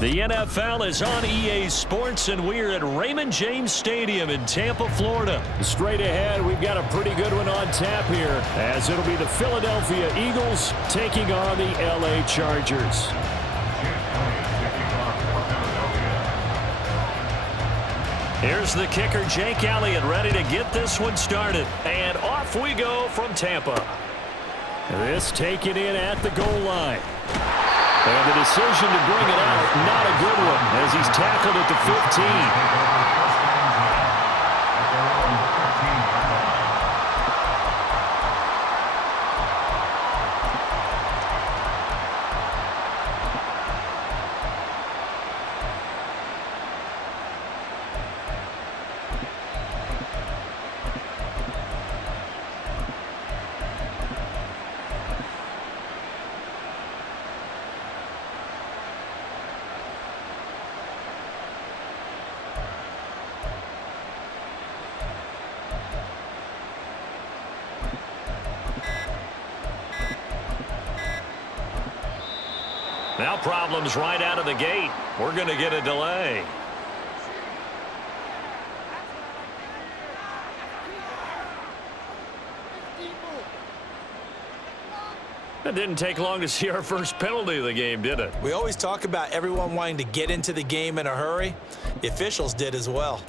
The NFL is on EA Sports, and we're at Raymond James Stadium in Tampa, Florida. Straight ahead, we've got a pretty good one on tap here, as it'll be the Philadelphia Eagles taking on the LA Chargers. Here's the kicker, Jake Elliott, ready to get this one started. And off we go from Tampa. This taken in at the goal line. And the decision to bring it out, not a good one, as he's tackled at the 15. Now problems right out of the gate. We're going to get a delay. It didn't take long to see our first penalty of the game, did it? We always talk about everyone wanting to get into the game in a hurry. The officials did as well.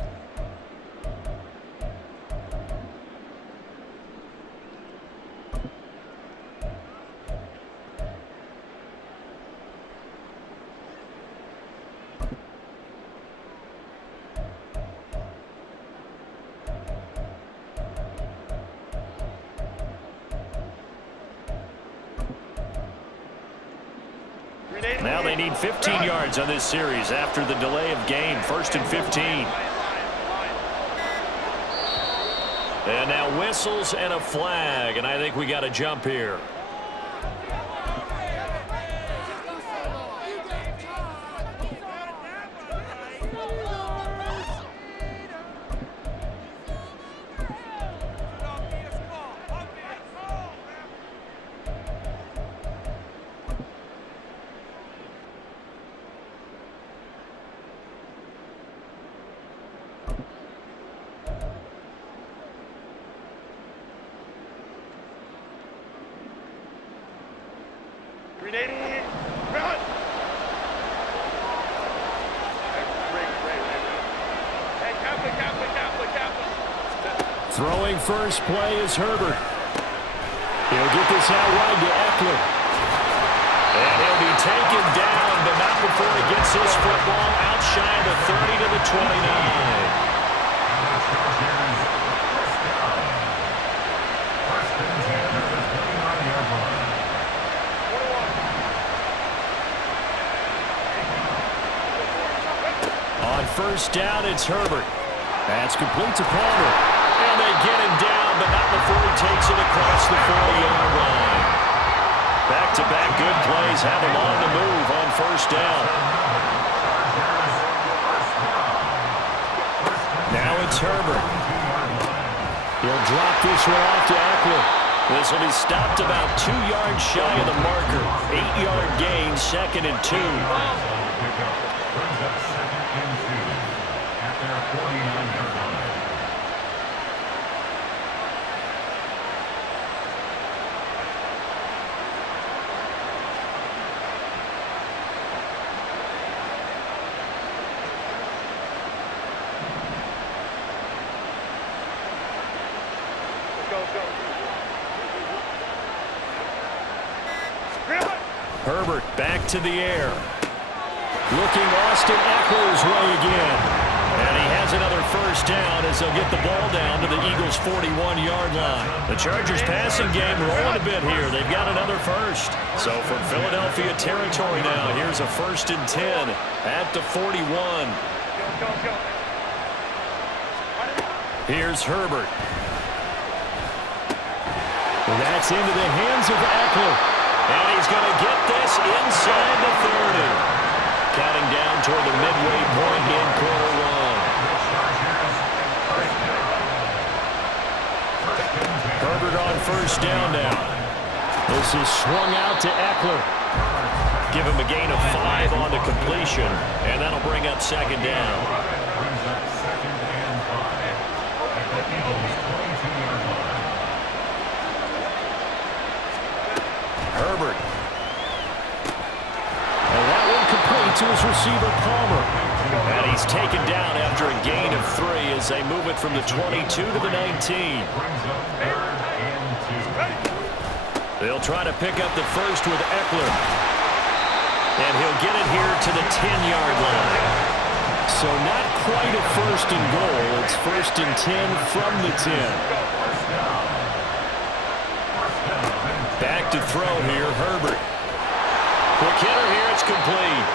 Now they need 15 yards on this series after the delay of game. 1st and 15. And now whistles and a flag, and I think we got a jump here. Throwing first play is Herbert. He'll get this out wide to Eckler. And he'll be taken down, but not before he gets his football out shy of the 30 to the 29. On first down, it's Herbert. That's complete to Palmer. And they get him down, but not before he takes it across the 40-yard line. Back-to-back good plays have him on the move on first down. Now it's Herbert. He'll drop this one off to Eckler. This will be stopped about 2 yards shy of the marker. 8-yard gain, 2nd and 2. Herbert back to the air. Looking Austin Eckler's way again. And he has another first down as they'll get the ball down to the Eagles' 41-yard line. The Chargers passing game rolling a bit here. They've got another first. So from Philadelphia territory now, here's a 1st and 10 at the 41. Here's Herbert. That's into the hands of Eckler. And he's going to get this inside the 30. Counting down toward the midway point in quarter one. Herbert on first down now. This is swung out to Eckler. Give him a gain of 5 on the completion, and that'll bring up second down. Herbert. And that one complete to his receiver, Palmer. And he's taken down after a gain of 3 as they move it from the 22 to the 19. They'll try to pick up the first with Eckler. And he'll get it here to the 10-yard line. So not quite a first and goal. It's first and 10 from the 10. Back to throw here, Herbert. Quick hitter here, it's complete.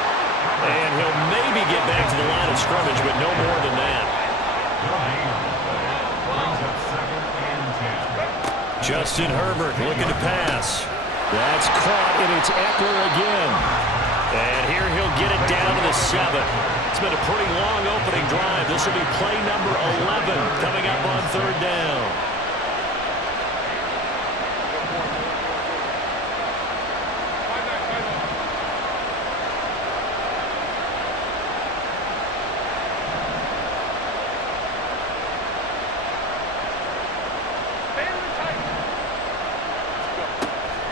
And he'll maybe get back to the line of scrimmage, but no more than that. Justin Herbert looking to pass. That's caught, and it's Eckler again. And here he'll get it down to the 7. It's been a pretty long opening drive. This will be play number 11 coming up on third down.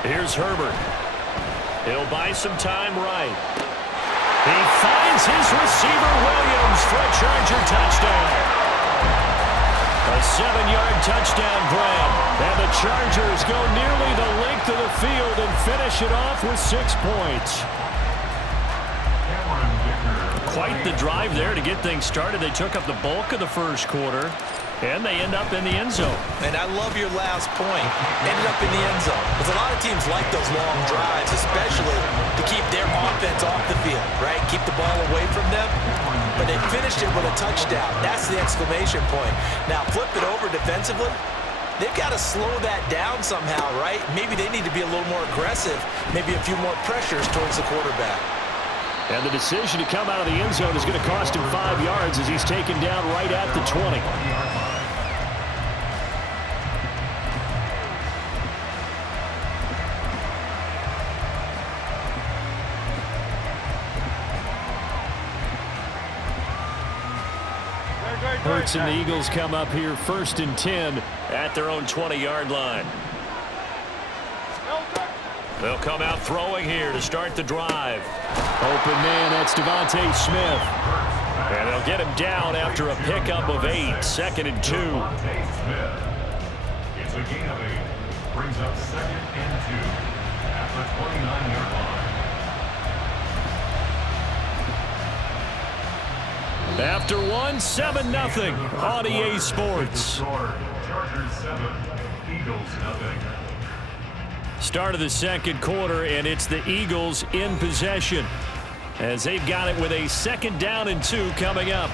Here's Herbert. He'll buy some time right. He finds his receiver, Williams, for a Charger touchdown. A 7-yard touchdown grab. And the Chargers go nearly the length of the field and finish it off with 6 points. Quite the drive there to get things started. They took up the bulk of the first quarter. And they end up in the end zone. And I love your last point. Ended up in the end zone. Because a lot of teams like those long drives, especially to keep their offense off the field, right? Keep the ball away from them. But they finished it with a touchdown. That's the exclamation point. Now, flip it over defensively. They've got to slow that down somehow, right? Maybe they need to be a little more aggressive. Maybe a few more pressures towards the quarterback. And the decision to come out of the end zone is going to cost him 5 yards as he's taken down right at the 20. Hurts and the Eagles come up here first and 10 at their own 20-yard line. They'll come out throwing here to start the drive. Open man, that's Devontae Smith. And they'll get him down after a pickup of 8, 2nd and 2. It's a gain of 8. Brings up 2nd and 2 at the 29-yard line. After one, 7-0 on EA Sports. Chargers 7, Eagles 0. Start of the second quarter, and it's the Eagles in possession as they've got it with a 2nd down and 2 coming up.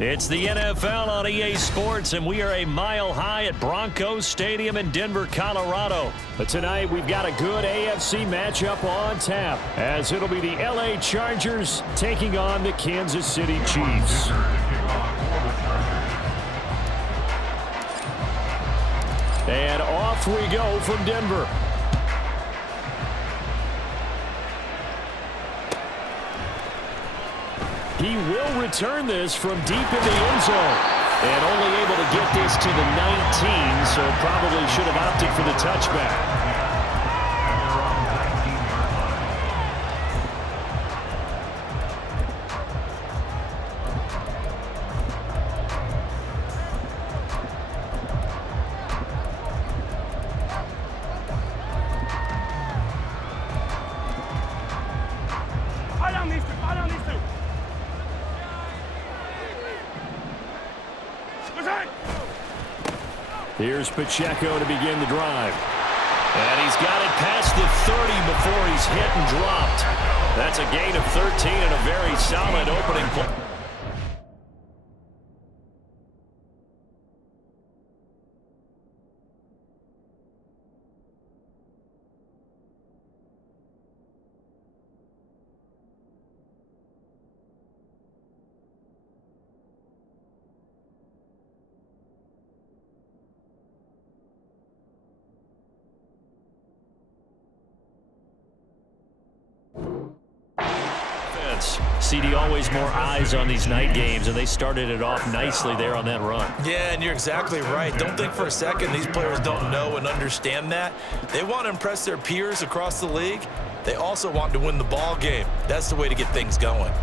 It's the NFL on EA Sports, and we are a mile high at Broncos Stadium in Denver, Colorado. But tonight, we've got a good AFC matchup on tap, as it'll be the LA Chargers taking on the Kansas City Chiefs. And off we go from Denver. He will return this from deep in the end zone. And only able to get this to the 19, so probably should have opted for the touchback. Here's Pacheco to begin the drive. And he's got it past the 30 before he's hit and dropped. That's a gain of 13 and a very solid opening play. CD, always more eyes on these night games, and they started it off nicely there on that run. Yeah, and you're exactly right. Don't think for a second these players don't know and understand that. They want to impress their peers across the league. They also want to win the ball game. That's the way to get things going.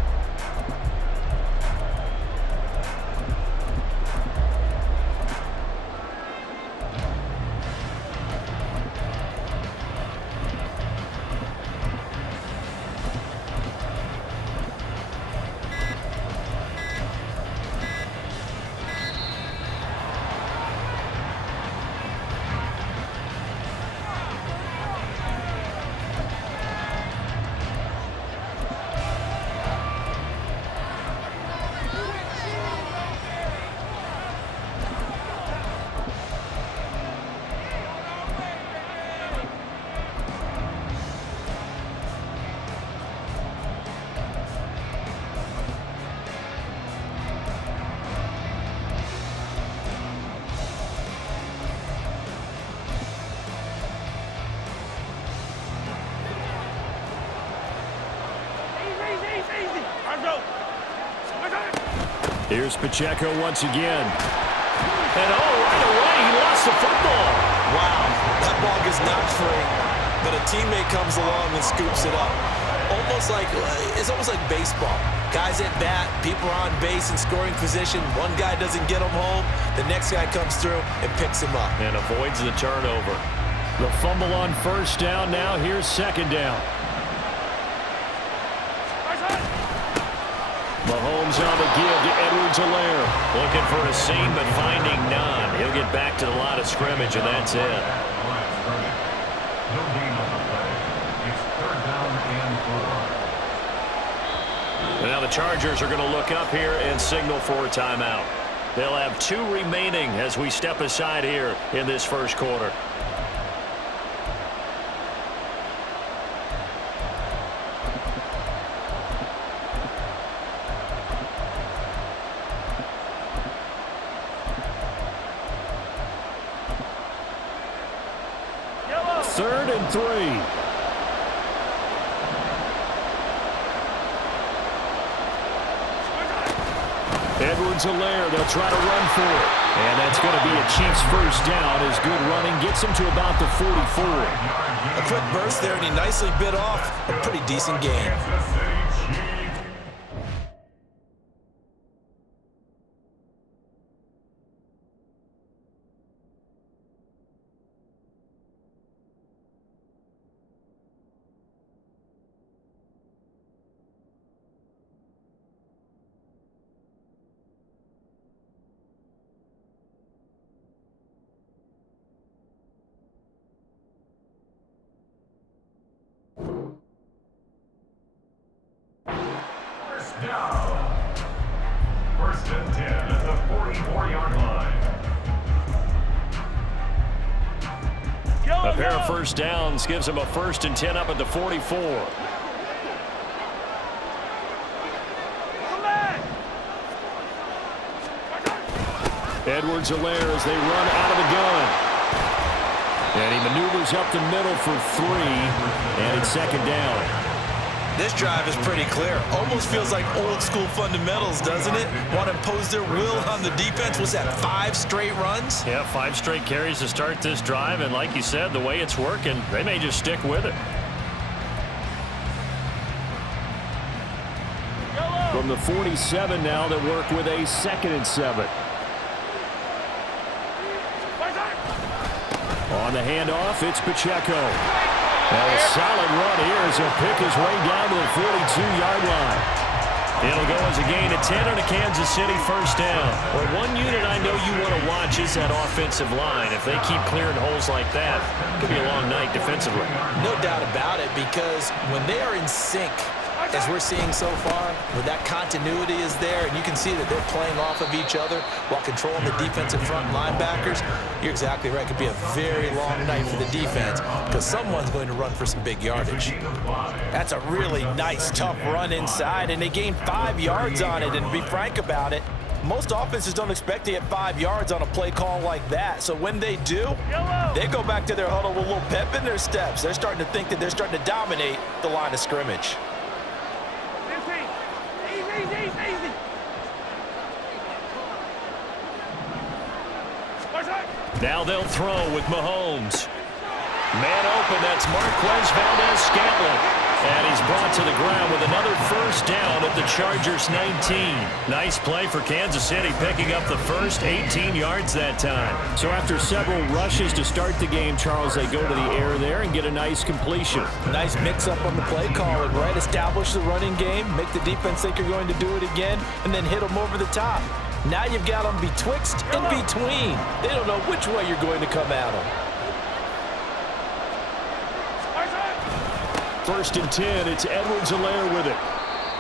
Here's Pacheco once again. And right away, he lost the football. Wow, that ball gets knocked free, but a teammate comes along and scoops it up. It's almost like baseball. Guys at bat, people are on base in scoring position. One guy doesn't get him home, the next guy comes through and picks him up. And avoids the turnover. The fumble on first down now. Here's second down. Mahomes on the give to Edwards-Helaire. Looking for a seam, but finding none. He'll get back to the line of scrimmage, and that's it. No gain on the play. It's third down and 4. And now the Chargers are going to look up here and signal for a timeout. They'll have 2 remaining as we step aside here in this first quarter. Third and 3. Edwards-Helaire, they'll try to run for it. And that's going to be a Chiefs first down as good running gets him to about the 44. A quick burst there, and he nicely bit off a pretty decent gain. A pair of first downs gives them a 1st and 10 up at the 44. Edwards-Helaire as they run out of the gun. And he maneuvers up the middle for 3, and it's 2nd down. This drive is pretty clear. Almost feels like old school fundamentals, doesn't it? Want to impose their will on the defense. Was that 5 straight runs? Yeah, 5 straight carries to start this drive, and like you said, the way it's working, they may just stick with it. From the 47 now, they work with a 2nd and 7. On the handoff, it's Pacheco. And a solid run here as he'll pick his way down to the 42-yard line. It'll go as a gain of 10 on a Kansas City 1st down. Well, one unit I know you want to watch is that offensive line. If they keep clearing holes like that, it could be a long night defensively. No doubt about it, because when they are in sync, as we're seeing so far, where that continuity is there, and you can see that they're playing off of each other while controlling the defensive front linebackers, you're exactly right. It could be a very long night for the defense because someone's going to run for some big yardage. That's a really nice, tough run inside, and they gained 5 yards on it. And to be frank about it, most offenses don't expect to get 5 yards on a play call like that. So when they do, they go back to their huddle with a little pep in their steps. They're starting to think that they're starting to dominate the line of scrimmage. Now they'll throw with Mahomes. Man open, that's Marquez Valdez-Scantling. And he's brought to the ground with another 1st down at the Chargers' 19. Nice play for Kansas City, picking up the first 18 yards that time. So after several rushes to start the game, Charles, they go to the air there and get a nice completion. Nice mix-up on the play calling, right? Establish the running game, make the defense think you're going to do it again, and then hit them over the top. Now you've got them betwixt and between. They don't know which way you're going to come at them. 1st and 10, it's Edwards-Helaire with it.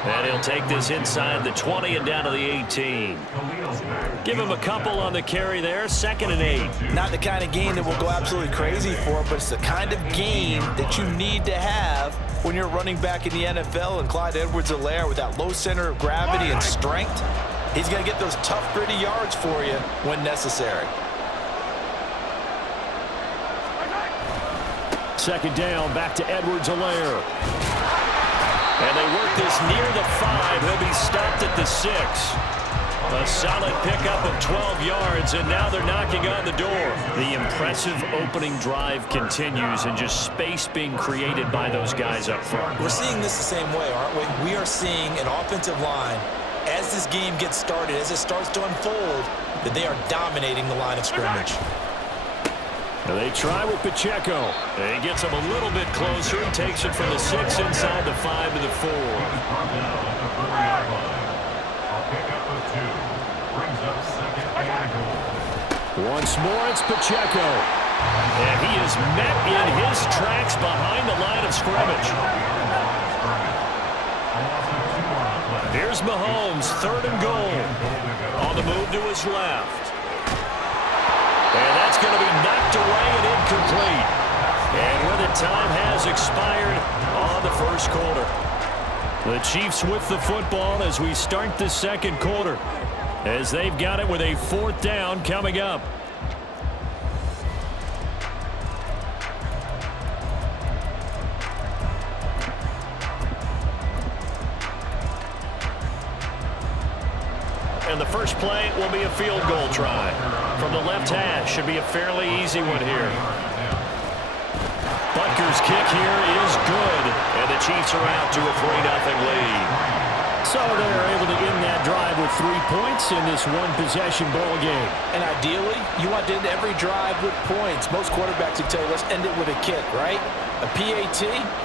And he'll take this inside the 20 and down to the 18. Give him a couple on the carry there, 2nd and 8. Not the kind of gain that will go absolutely crazy for, but it's the kind of gain that you need to have when you're running back in the NFL. And Clyde Edwards-Helaire, with that low center of gravity and strength, he's going to get those tough, gritty yards for you when necessary. 2nd down, back to Edwards-Helaire. And they work this near the 5. He'll be stopped at the 6. A solid pickup of 12 yards, and now they're knocking on the door. The impressive opening drive continues, and just space being created by those guys up front. We're seeing this the same way, aren't we? We are seeing an offensive line, as this game gets started, as it starts to unfold, that they are dominating the line of scrimmage. And they try with Pacheco. And he gets him a little bit closer. He takes it from the 6 inside the 5 to the 4. Once more, it's Pacheco. And he is met in his tracks behind the line of scrimmage. Here's Mahomes, 3rd and goal. On the move to his left. And that's going to be knocked away and incomplete. And with it, time has expired on the 1st quarter. The Chiefs with the football as we start the 2nd quarter, as they've got it with a 4th down coming up. And the first play will be a field goal try. From the left hash, should be a fairly easy one here. Butker's kick here is good, and the Chiefs are out to a 3-0 lead. So they're able to end that drive with 3 points in this one-possession ball game. And ideally, you want to end every drive with points. Most quarterbacks would tell you, let's end it with a kick, right? A PAT,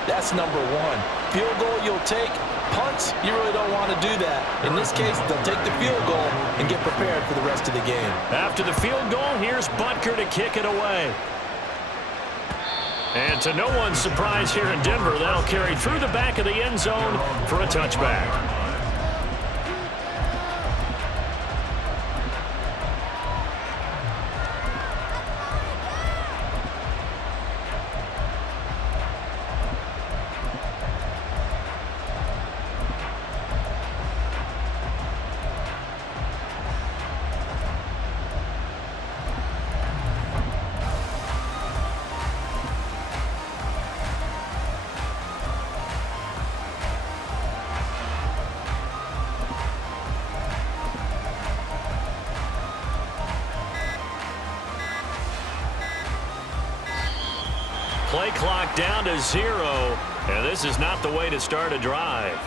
that's number 1. Field goal you'll take. Punts, you really don't want to do that. In this case, they'll take the field goal and get prepared for the rest of the game. After the field goal, here's Butker to kick it away. And to no one's surprise here in Denver, that'll carry through the back of the end zone for a touchback. play clock down to 0. And this is not the way to start a drive.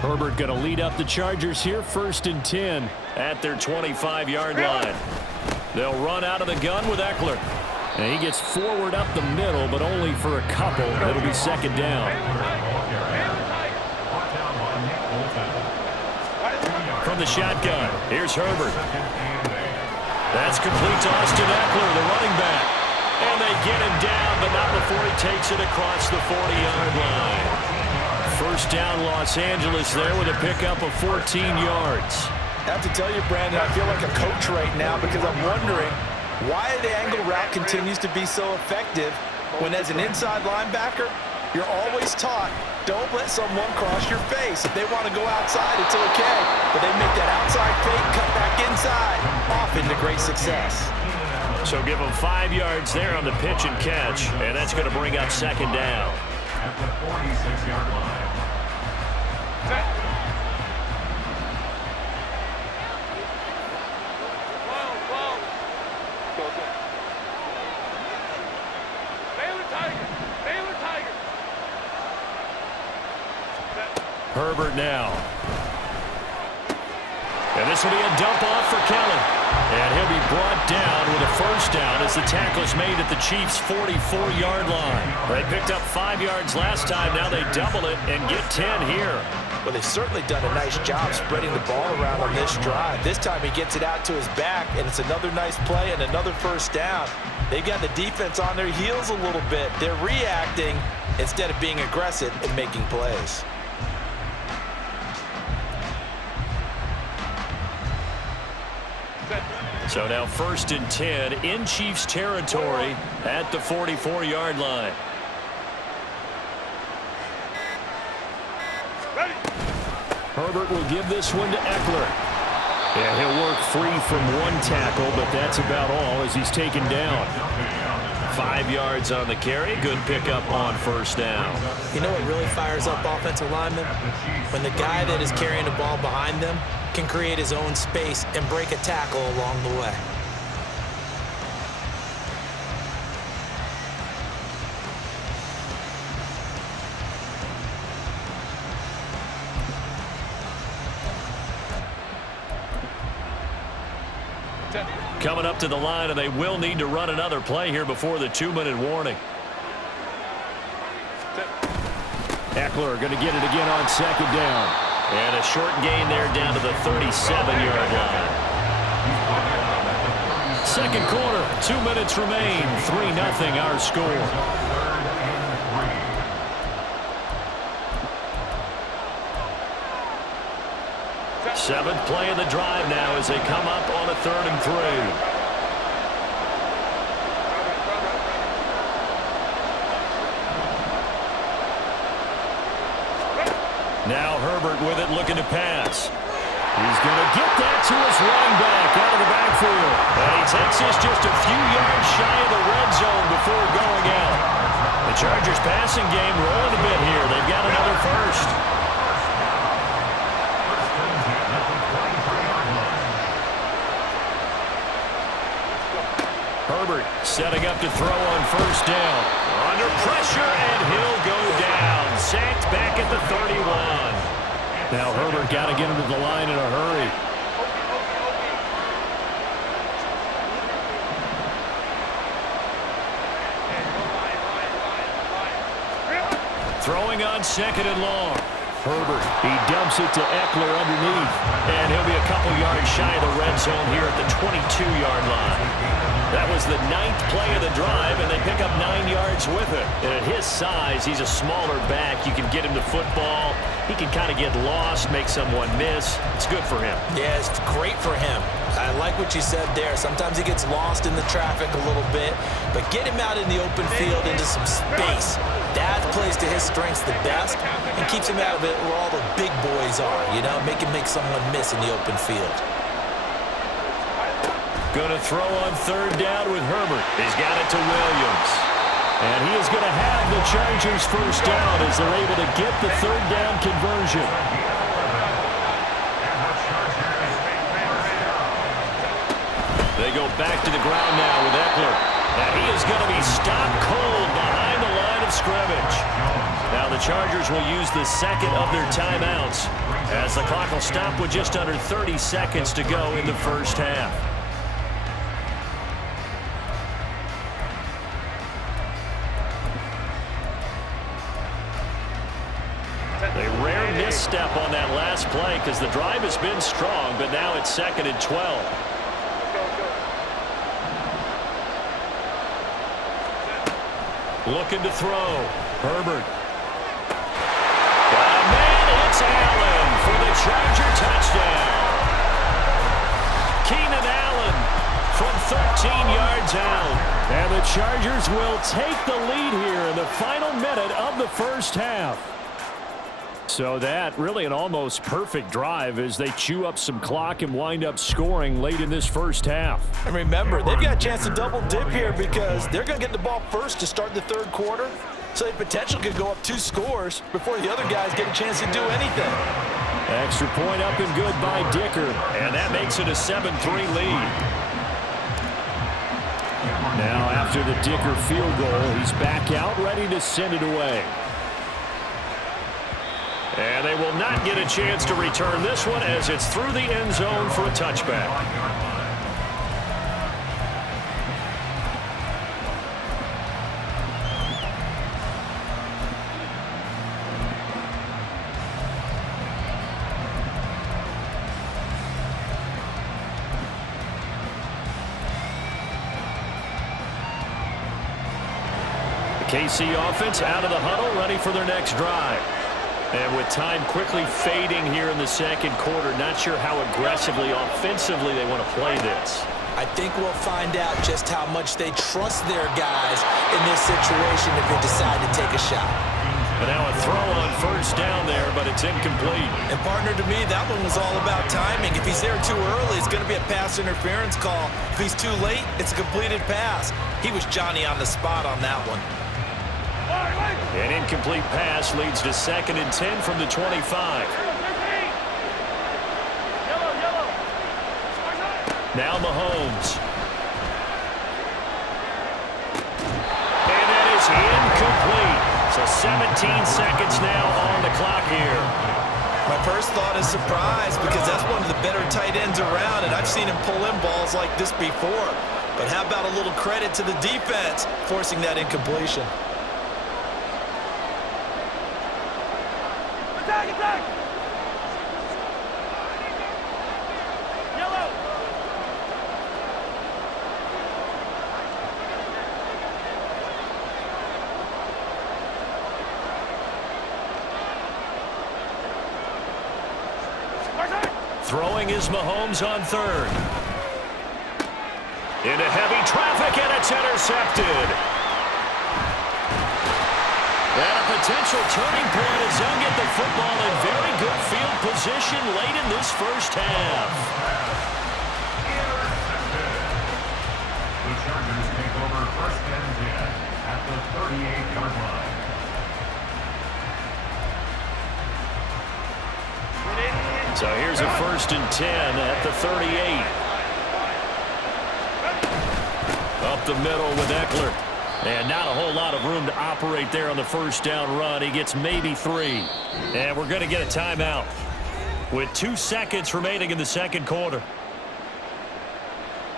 Herbert going to lead up the Chargers here, 1st and 10 at their 25-yard line. They'll run out of the gun with Eckler. And he gets forward up the middle, but only for a couple. It'll be 2nd down. From the shotgun, here's Herbert. That's complete to Austin Eckler, the running back. And they get him down, but not before he takes it across the 40-yard line. 1st down, Los Angeles there with a pickup of 14 yards. I have to tell you, Brandon, I feel like a coach right now because I'm wondering why the angle route continues to be so effective when, as an inside linebacker, you're always taught, don't let someone cross your face. If they want to go outside, it's okay. But they make that outside fake, cut back inside, off into great success. So give them 5 yards there on the pitch and catch, and that's going to bring up 2nd down. At the 46-yard line. Herbert now. And this will be a dump off for Kelly. And he'll be brought down with a 1st down as the tackle's made at the Chiefs' 44-yard line. They picked up 5 yards last time. Now they double it and get 10 here. Well, they've certainly done a nice job spreading the ball around on this drive. This time he gets it out to his back, and it's another nice play and another 1st down. They've got the defense on their heels a little bit. They're reacting instead of being aggressive and making plays. So now 1st and 10 in Chiefs territory at the 44-yard line. Herbert will give this one to Eckler. And he'll work free from 1 tackle, but that's about all as he's taken down. 5 yards on the carry. Good pickup on 1st down. You know what really fires up offensive linemen? When the guy that is carrying the ball behind them can create his own space and break a tackle along the way. Coming up to the line, and they will need to run another play here before the 2-minute warning. Eckler going to get it again on 2nd down. And a short gain there down to the 37-yard line. 2nd quarter, 2 minutes remain. 3-0 our score. 7th play of the drive now as they come up on a 3rd and 3. Now Herbert with it, looking to pass. He's going to get that to his running back out of the backfield. And he takes this just a few yards shy of the red zone before going out. The Chargers passing game rolling a bit here. They've got another 1st. Herbert setting up to throw on 1st down. Under pressure, and he'll go down. Sacked back at the 31. Now Herbert got to get him to the line in a hurry. Throwing on 2nd and long. Herbert, he dumps it to Eckler underneath. And he'll be a couple yards shy of the red zone here at the 22-yard line. That was the 9th play of the drive, and they pick up 9 yards with it. And at his size, he's a smaller back. You can get him to football. He can kind of get lost, make someone miss. It's good for him. Yeah, it's great for him. I like what you said there. Sometimes he gets lost in the traffic a little bit, but get him out in the open field into some space. That plays to his strengths the best and keeps him out of it where all the big boys are, you know, make him make someone miss in the open field. Going to throw on third down with Herbert. He's got it to Williams. And he is going to have the Chargers first down as they're able to get the third down conversion. They go back to the ground now with Eckler. And he is going to be stopped cold behind the line of scrimmage. Now the Chargers will use the second of their timeouts as the clock will stop with just under 30 seconds to go in the first half. A rare misstep on that last play because the drive has been strong, but now it's 2nd and 12. Looking to throw. Herbert. Got a man. It's Allen for the Charger touchdown. Keenan Allen from 13 yards out. And the Chargers will take the lead here in the final minute of the first half. So that really an almost perfect drive as they chew up some clock and wind up scoring late in this first half. And remember, they've got a chance to double dip here because they're going to get the ball first to start the third quarter. So they potentially could go up 2 scores before the other guys get a chance to do anything. Extra point up and good by Dicker. And that makes it a 7-3 lead. Now after the Dicker field goal, he's back out ready to send it away. And they will not get a chance to return this one as it's through the end zone for a touchback. The KC offense out of the huddle, ready for their next drive. And with time quickly fading here in the second quarter, not sure how aggressively, offensively they want to play this. I think we'll find out just how much they trust their guys in this situation if they decide to take a shot. And now a throw on first down there, but it's incomplete. And partner, to me, that one was all about timing. If he's there too early, it's going to be a pass interference call. If he's too late, it's a completed pass. He was Johnny on the spot on that one. An incomplete pass leads to 2nd and 10 from the 25. Now Mahomes. And that is incomplete. So 17 seconds now on the clock here. My first thought is surprise because that's one of the better tight ends around, and I've seen him pull in balls like this before. But how about a little credit to the defense forcing that incompletion? Throwing is Mahomes on third. Into heavy traffic, and it's intercepted. And a potential turning point as they'll get the football in very good field position late in this first half. The Chargers take over 1st and 10 at the 38-yard line. So here's a 1st and 10 at the 38. Up the middle with Eckler. And not a whole lot of room to operate there on the first down run. He gets maybe 3. And we're going to get a timeout with 2 seconds remaining in the second quarter.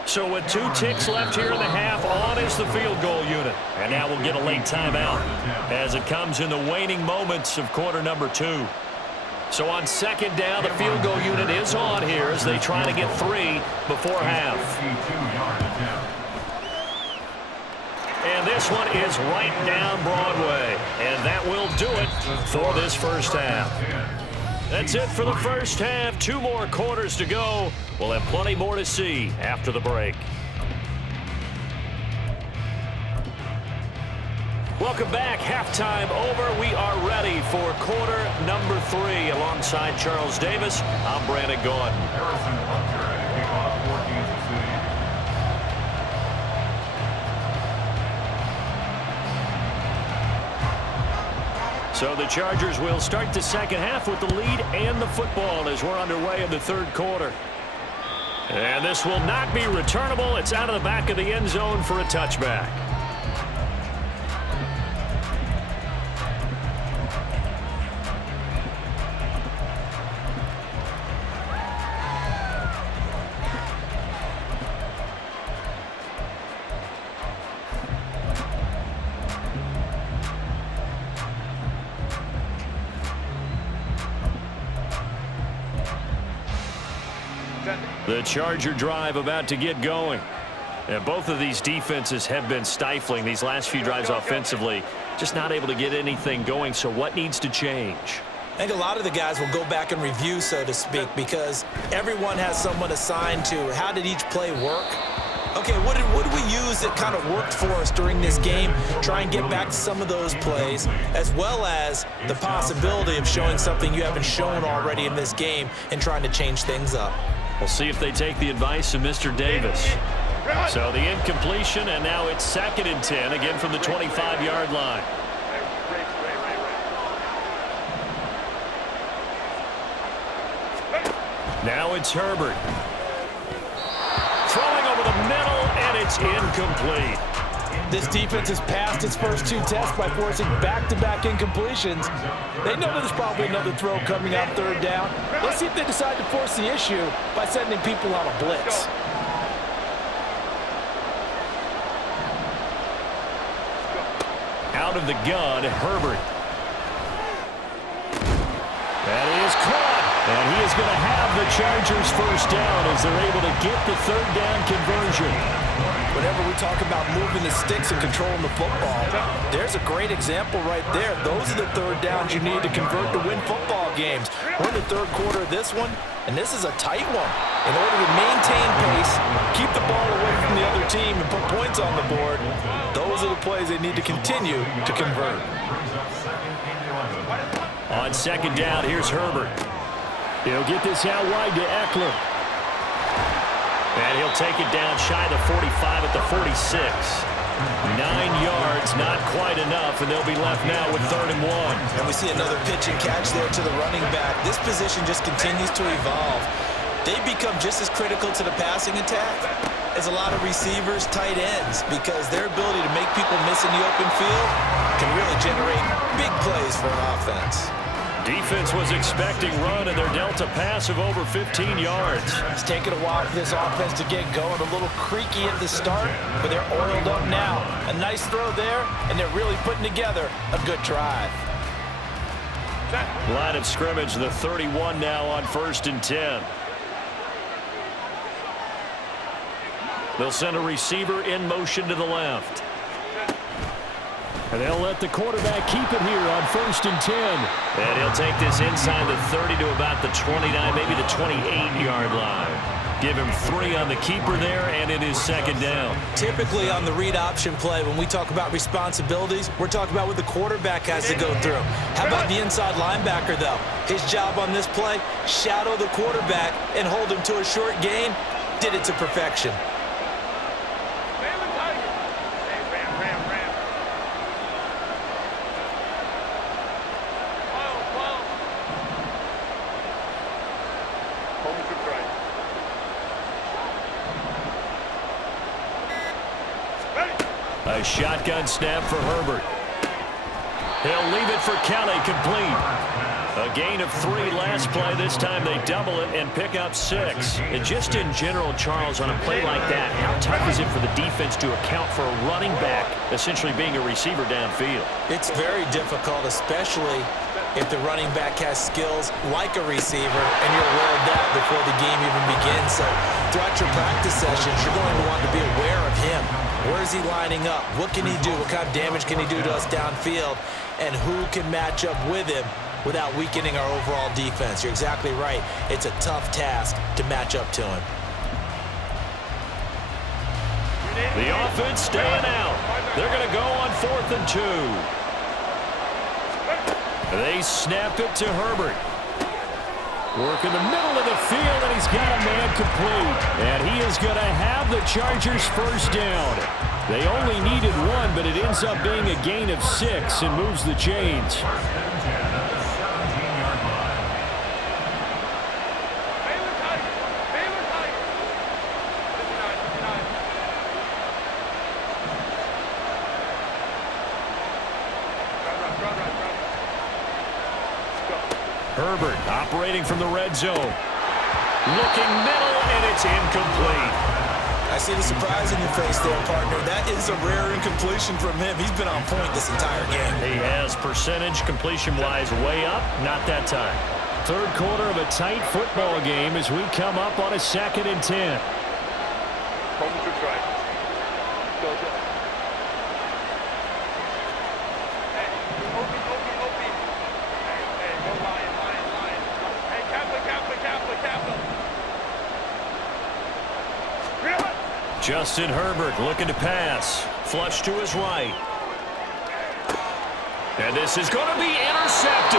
So with 2 ticks left here in the half, on is the field goal unit. And now we'll get a late timeout as it comes in the waning moments of quarter number 2. So on 2nd down, the field goal unit is on here as they try to get 3 before half. And this one is right down Broadway. And that will do it for this first half. That's it for the first half. 2 more quarters to go. We'll have plenty more to see after the break. Welcome back. Halftime over. We are ready for quarter number 3. Alongside Charles Davis, I'm Brandon Gaudin. So the Chargers will start the second half with the lead and the football as we're underway in the third quarter. And this will not be returnable. It's out of the back of the end zone for a touchback. The Charger drive about to get going. And both of these defenses have been stifling these last few drives offensively. Just not able to get anything going. So what needs to change? I think a lot of the guys will go back and review, so to speak, because everyone has someone assigned to how did each play work. Okay, what did we use that kind of worked for us during this game? Try and get back to some of those plays, as well as the possibility of showing something you haven't shown already in this game and trying to change things up. We'll see if they take the advice of Mr. Davis. So the incompletion, and now it's 2nd and 10, again from the 25-yard line. Now it's Herbert. Throwing over the middle, and it's incomplete. This defense has passed its first 2 tests by forcing back-to-back incompletions. They know that there's probably another throw coming out 3rd down. Let's see if they decide to force the issue by sending people on a blitz. Out of the gun, Herbert. That is caught. And he is going to have the Chargers first down as they're able to get the 3rd down conversion. Whenever we talk about moving the sticks and controlling the football, there's a great example right there. Those are the 3rd downs you need to convert to win football games. We're in the 3rd quarter of this one, and this is a tight one. In order to maintain pace, keep the ball away from the other team, and put points on the board, those are the plays they need to continue to convert. On 2nd down, here's Herbert. He'll get this out wide to Eckler. And he'll take it down shy of the 45 at the 46. 9 yards, not quite enough, and they'll be left now with 3rd and 1. And we see another pitch and catch there to the running back. This position just continues to evolve. They become just as critical to the passing attack as a lot of receivers, tight ends, because their ability to make people miss in the open field can really generate big plays for an offense. Defense was expecting run, and they're dealt a pass of over 15 yards. It's taken a while for this offense to get going. A little creaky at the start, but they're oiled up now. A nice throw there, and they're really putting together a good drive. Line of scrimmage, the 31 now on 1st and 10. They'll send a receiver in motion to the left. And they'll let the quarterback keep it here on 1st and 10. And he'll take this inside the 30 to about the 29, maybe the 28-yard line. Give him 3 on the keeper there, and it is 2nd down. Typically on the read option play, when we talk about responsibilities, we're talking about what the quarterback has to go through. How about the inside linebacker, though? His job on this play, shadow the quarterback and hold him to a short gain. Did it to perfection. A shotgun snap for Herbert. He'll leave it for Kelly, complete. A gain of 3 last play. This time they double it and pick up 6. And just in general, Charles, on a play like that, how tough is it for the defense to account for a running back essentially being a receiver downfield? It's very difficult, especially if the running back has skills like a receiver, and you're aware of that before the game even begins. So throughout your practice sessions, you're going to want to be aware of him. Where is he lining up? What can he do? What kind of damage can he do to us downfield? And who can match up with him without weakening our overall defense? You're exactly right. It's a tough task to match up to him. The offense staying out. They're going to go on 4th and 2. They snap it to Herbert. Work in the middle of the field, and he's got a man complete. And he is going to have the Chargers first down. They only needed 1, but it ends up being a gain of 6 and moves the chains. Herbert operating from the red zone. Looking middle, and it's incomplete. I see the surprise in your face there, partner. That is a rare incompletion from him. He's been on point this entire game. He has percentage completion-wise way up, not that time. Third quarter of a tight football game as we come up on a 2nd and 10. Justin Herbert looking to pass. Flush to his right. And this is going to be intercepted.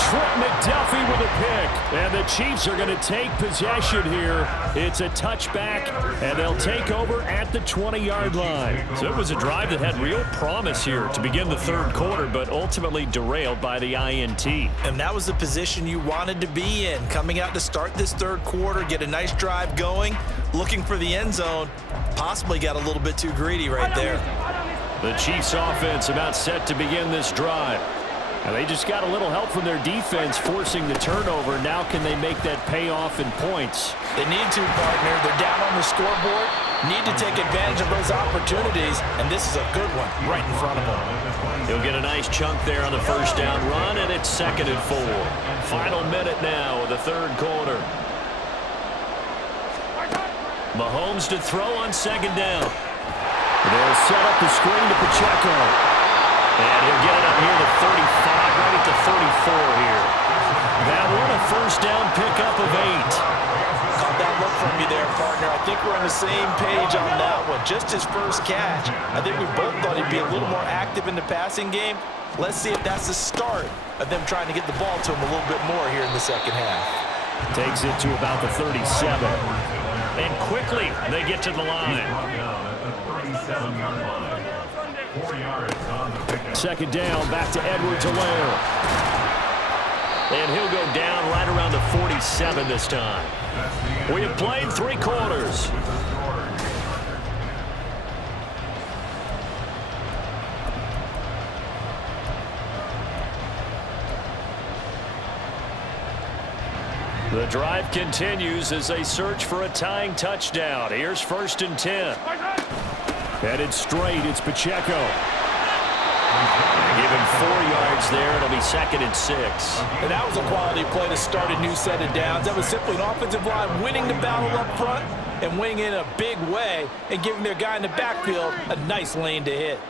Trent McDuffie with a pick. And the Chiefs are going to take possession here. It's a touchback, and they'll take over at the 20-yard line. So it was a drive that had real promise here to begin the third quarter, but ultimately derailed by the INT. And that was the position you wanted to be in. Coming out to start this third quarter, get a nice drive going, looking for the end zone. Possibly got a little bit too greedy right there. The Chiefs offense about set to begin this drive. And they just got a little help from their defense forcing the turnover. Now can they make that pay off in points? They need to, partner. They're down on the scoreboard. Need to take advantage of those opportunities, and this is a good one right in front of them. He'll get a nice chunk there on the first down run, and it's 2nd and 4. Final minute now of the third quarter. Mahomes to throw on 2nd down. They'll set up the screen to Pacheco. And he'll get it up near the 35, right at the 34 here. That one a first down pickup of 8. Caught that look from you there, partner. I think we're on the same page on that one. Just his first catch. I think we both thought he'd be a little more active in the passing game. Let's see if that's the start of them trying to get the ball to him a little bit more here in the second half. Takes it to about the 37. And quickly they get to the line. 37-yard line. 4 yards on the pickup. 2nd down, back to Edwards-Helaire. And he'll go down right around the 47 this time. We have played 3 quarters. The drive continues as they search for a tying touchdown. Here's 1st and 10. Headed straight, it's Pacheco. Give him 4 yards there. It'll be 2nd and 6. And that was a quality play to start a new set of downs. That was simply an offensive line winning the battle up front and winning in a big way and giving their guy in the backfield a nice lane to hit.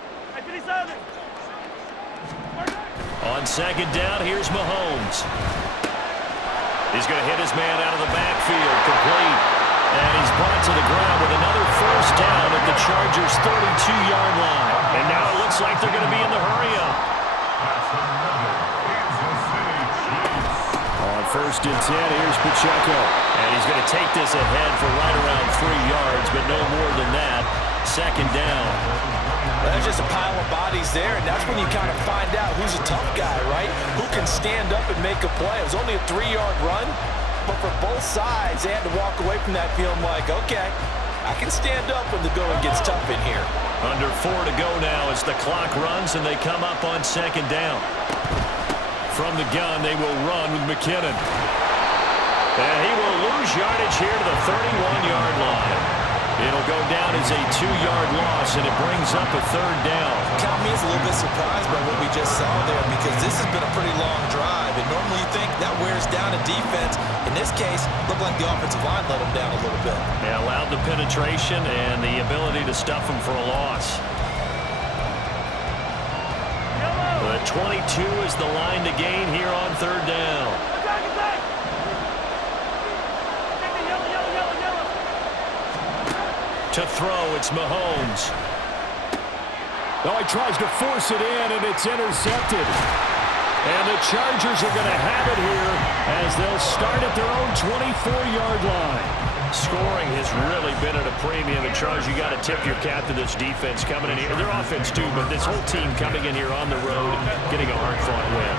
On 2nd down, here's Mahomes. He's going to hit his man out of the backfield, complete. And he's brought to the ground with another first down at the Chargers' 32-yard line. And now it looks like they're going to be in the hurry-up. On 1st and 10, here's Pacheco. And he's going to take this ahead for right around 3 yards, but no more than that. 2nd down. There's just a pile of bodies there, and that's when you kind of find out who's a tough guy, right? Who can stand up and make a play. It was only a 3-yard run. But for both sides, they had to walk away from that feeling like, okay, I can stand up when the going gets tough in here. Under 4 to go now as the clock runs and they come up on 2nd down. From the gun, they will run with McKinnon. And he will lose yardage here to the 31-yard line. It'll go down as a 2-yard loss, and it brings up a 3rd down. Count me as a little bit surprised by what we just saw there because this has been a pretty long drive, and normally you think that wears down a defense. In this case, looked like the offensive line let them down a little bit. They allowed the penetration and the ability to stuff them for a loss. The 22 is the line to gain here on 3rd down. To throw, it's Mahomes. Oh, he tries to force it in, and it's intercepted. And the Chargers are going to have it here as they'll start at their own 24-yard line. Scoring has really been at a premium. And, Charles, you got to tip your cap to this defense coming in here. Their offense, too, but this whole team coming in here on the road, getting a hard-fought win.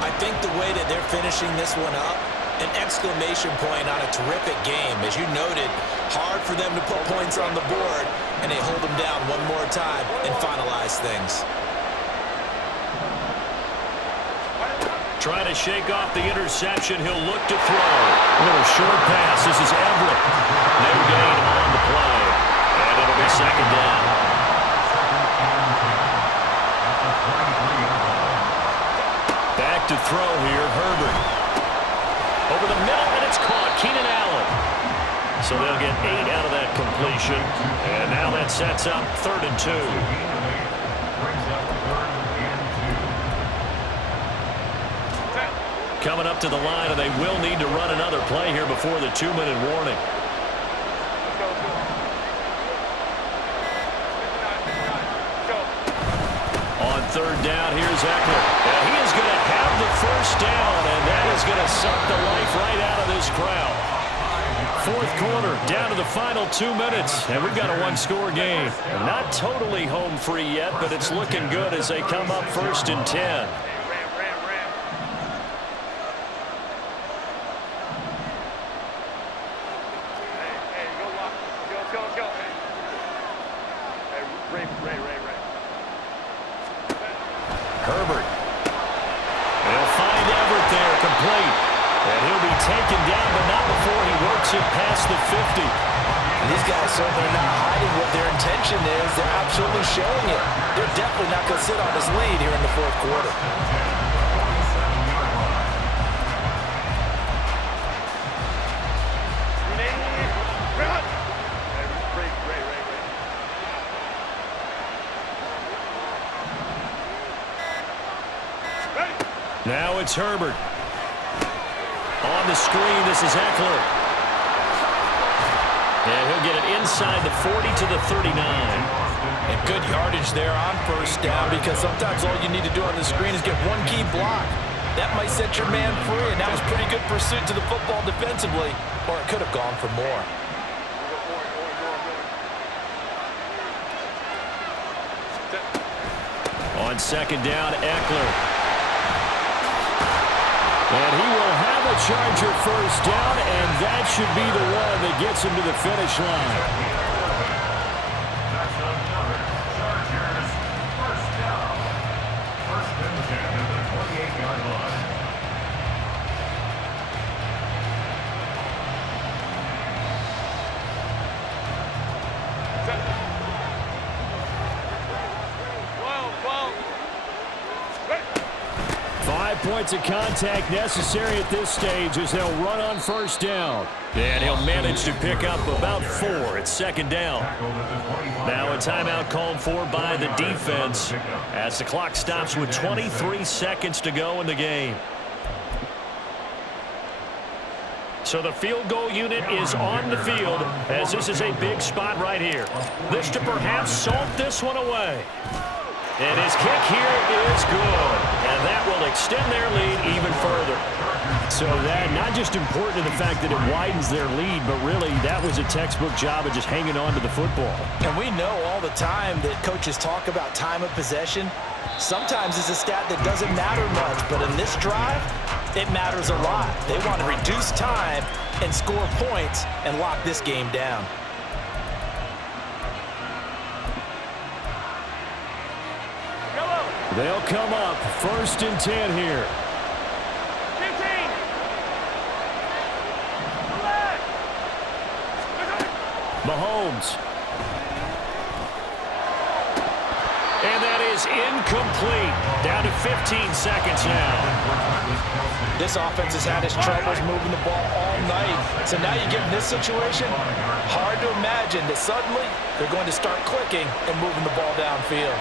I think the way that they're finishing this one up, an exclamation point on a terrific game. As you noted, hard for them to put points on the board, and they hold them down one more time and finalize things. Trying to shake off the interception. He'll look to throw. A little short pass. This is Everett. No gain on the play. And it'll be second down. Back to throw here. Herbert. Over the middle, and it's caught. Keenan Allen. So they'll get 8 out of that completion. And now that sets up 3rd and 2. Coming up to the line, and they will need to run another play here before the 2-minute warning. On 3rd down, here's Eckler. And he is going to have the first down, and that is going to suck the life right out of this crowd. 4th quarter, down to the final 2 minutes, and we've got a 1-score game. Not totally home free yet, but it's looking good as they come up 1st and 10. Herbert. They'll find Everett there, complete. And he'll be taken down, but not before he works it past the 50. And these guys certainly are not hiding what their intention is. They're absolutely showing it. They're definitely not going to sit on this lead here in the 4th quarter. Now it's Herbert. On the screen, this is Eckler. And he'll get it inside the 40 to the 39. And good yardage there on 1st down, because sometimes all you need to do on the screen is get one key block. That might set your man free, and that was pretty good pursuit to the football defensively, or it could have gone for more. On 2nd down, Eckler. And he will have a Charger first down, and that should be the one that gets him to the finish line. That's another Chargers first down. 1st and 10 at the 28-yard line. Points of contact necessary at this stage as they'll run on 1st down. And he'll manage to pick up about 4 at 2nd down. Now a timeout called for by the defense as the clock stops with 23 seconds to go in the game. So the field goal unit is on the field as this is a big spot right here. This to perhaps salt this one away. And his kick here is good. And that will extend their lead even further. So that not just important to the fact that it widens their lead, but really that was a textbook job of just hanging on to the football. And we know all the time that coaches talk about time of possession. Sometimes it's a stat that doesn't matter much, but in this drive, it matters a lot. They want to reduce time and score points and lock this game down. They'll come up 1st and 10 here. 15. Mahomes. And that is incomplete. Down to 15 seconds now. This offense has had its troubles moving the ball all night. So now you get in this situation, hard to imagine that suddenly they're going to start clicking and moving the ball downfield.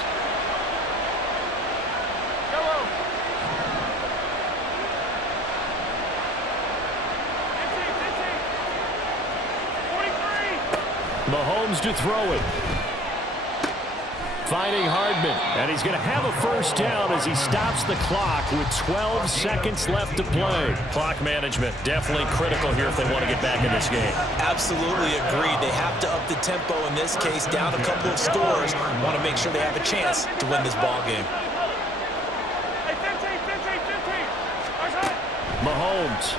Mahomes to throw it. Finding Hardman, and he's going to have a first down as he stops the clock with 12 seconds left to play. Clock management, definitely critical here if they want to get back in this game. Absolutely agreed. They have to up the tempo in this case, down a couple of scores. Want to make sure they have a chance to win this ball game. Hey, 15. Mahomes.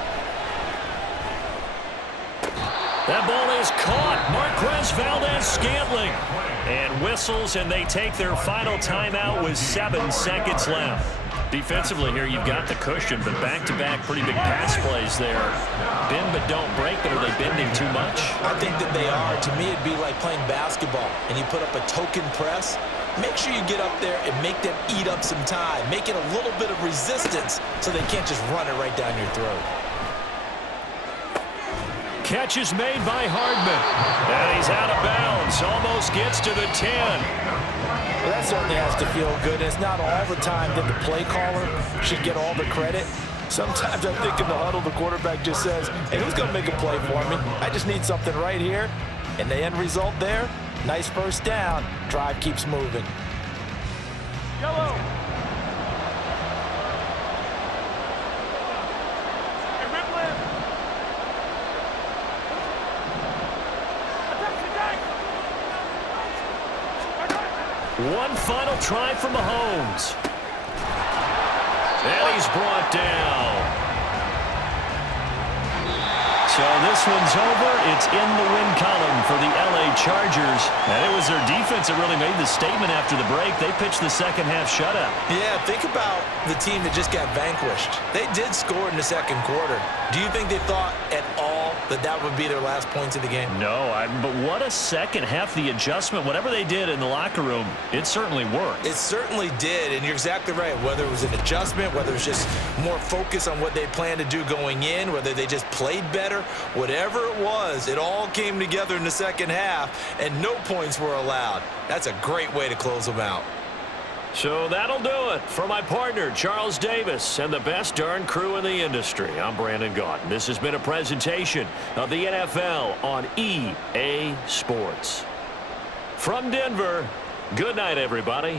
That ball is caught. Marquez Valdez-Scantling. And whistles, and they take their final timeout with 7 seconds left. Defensively here, you've got the cushion, but back-to-back pretty big pass plays there. Bend but don't break, but are they bending too much? I think that they are. To me, it'd be like playing basketball, and you put up a token press. Make sure you get up there and make them eat up some time. Make it a little bit of resistance so they can't just run it right down your throat. Catch is made by Hardman. And he's out of bounds. Almost gets to the 10. Well, that certainly has to feel good. It's not all the time that the play caller should get all the credit. Sometimes I think in the huddle, the quarterback just says, hey, who's going to make a play for me? I just need something right here. And the end result there, nice first down. Drive keeps moving. Yellow. Hey, Ripley. One final try from Mahomes. And he's brought down. So this one's over. It's in the win column for the LA Chargers. And it was their defense that really made the statement after the break. They pitched the second half shutout. Yeah, think about the team that just got vanquished. They did score in the second quarter. Do you think they thought at all that that would be their last points of the game? No, but what a second half. The adjustment, whatever they did in the locker room, it certainly worked. It certainly did, and you're exactly right. Whether it was an adjustment, whether it was just more focus on what they planned to do going in, whether they just played better, whatever it was, it all came together in the second half, and no points were allowed. That's a great way to close them out. So that'll do it for my partner, Charles Davis, and the best darn crew in the industry. I'm Brandon Gaudin. This has been a presentation of the NFL on EA Sports. From Denver, good night, everybody.